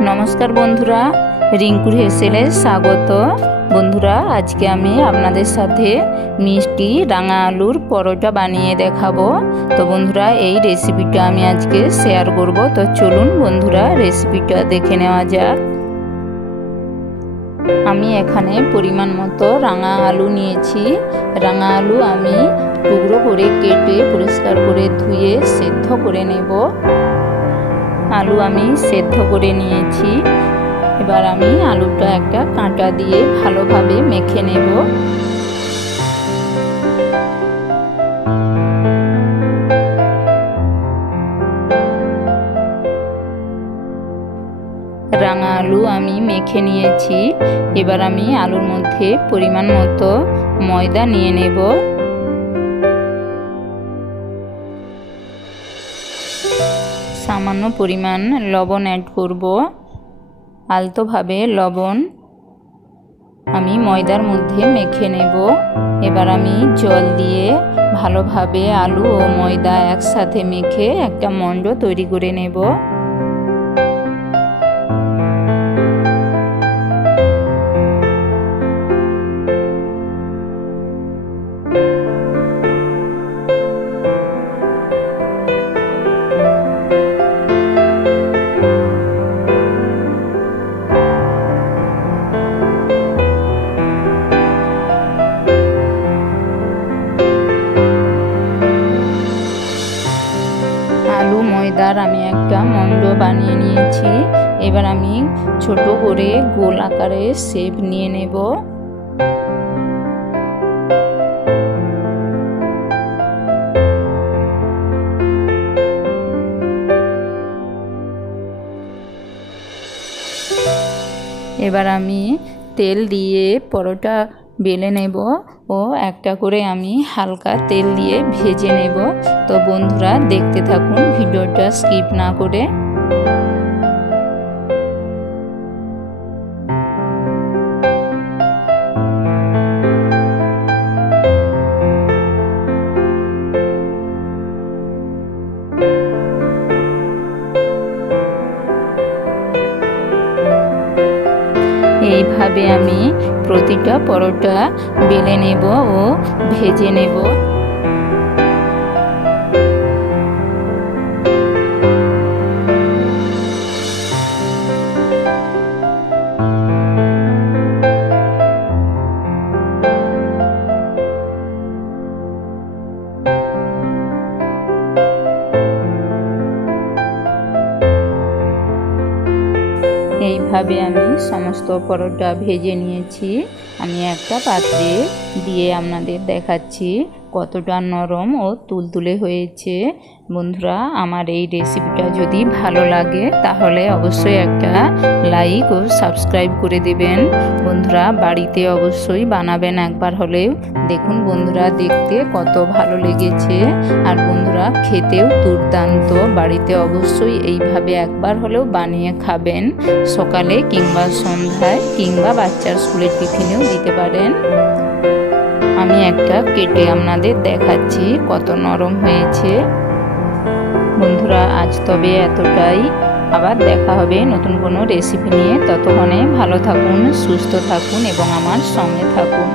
नमस्कार बंधुरा रिंकुर हेसेले स्वागत। बंधुरा आज के आमी आपनादेर साथे मिष्टि रांगा आलुर परोटा बानिये देखाबो। तो बंधुरा एई रेसिपिटा आमी आज के शेयर करब। तो चलुन बंधुरा रेसिपिटा देखे नेওয়া যাক। आमी एखाने परिमाण मतो रांगा आलू नियेछि। रांगा आलू आमी टुकरो करे केटे परिष्कार करे धुए सेদ্ধ करे नेब। आलू आमी सेদ্ধ करे नियेछि। एबार आमी आलूटा एकटा काँटा दिए भालोभाबे मेखे नेब। रांगा आलू आमी मेखे नियेछि। एबार आमी आलुर मध्य परिमाण मतो मयदा निये नेब। सामान्य परिमाण लवण ऐड करब। आलतो भावे लवण आमी मयदार मध्य मेखे नेब। एबार आमी जल दिए भालोभावे आलू ओ मयदा एकसाथे मेखे एकटा मण्ड तैरी करे नेब। आलू मयदार आमी एकटा मण्ड बानिये नियेछि। एबार आमी छोटो करे गोल आकारे शेप निये नेब। एबार आमी तेल दिए परोटा बेले नेब ओ एकटा करे आमी हालका तेल दिए भेजे नेब। तो बंधुरा देखते थाकुन भिडियोटा स्किप ना करे। এইভাবে আমি প্রতিটা পরোটা বেলে নেব ও ভেজে নেব। এইভাবে আমি সমস্ত পরোটা ভেজে নিয়েছি। আমি একটা পাত্রে দিয়ে আপনাদের দেখাচ্ছি কতটা নরম ও তুলতুলে হয়েছে। বন্ধুরা আমার এই রেসিপিটা যদি ভালো লাগে তাহলে অবশ্যই একটা লাইক ও সাবস্ক্রাইব করে দিবেন। বন্ধুরা বাড়িতে অবশ্যই বানাবেন একবার হলেও। দেখুন বন্ধুরা দেখতে কত ভালো লেগেছে আর বন্ধুরা খেতেও দুর্দান্ত। বাড়িতে অবশ্যই এইভাবে একবার হলেও বানিয়ে খাবেন। সকালে কিংবা সন্ধ্যায় কিংবা বাচ্চার স্কুলের টিফিনেও দিতে পারেন। আমি একটা কেটে আপনাদের দেখাচ্ছি কত নরম হয়েছে। বন্ধুরা আজ তবে এতটাই। আবার দেখা হবে নতুন কোনো রেসিপি নিয়ে। ততক্ষণে ভালো থাকুন, সুস্থ থাকুন এবং আমার সঙ্গে থাকুন।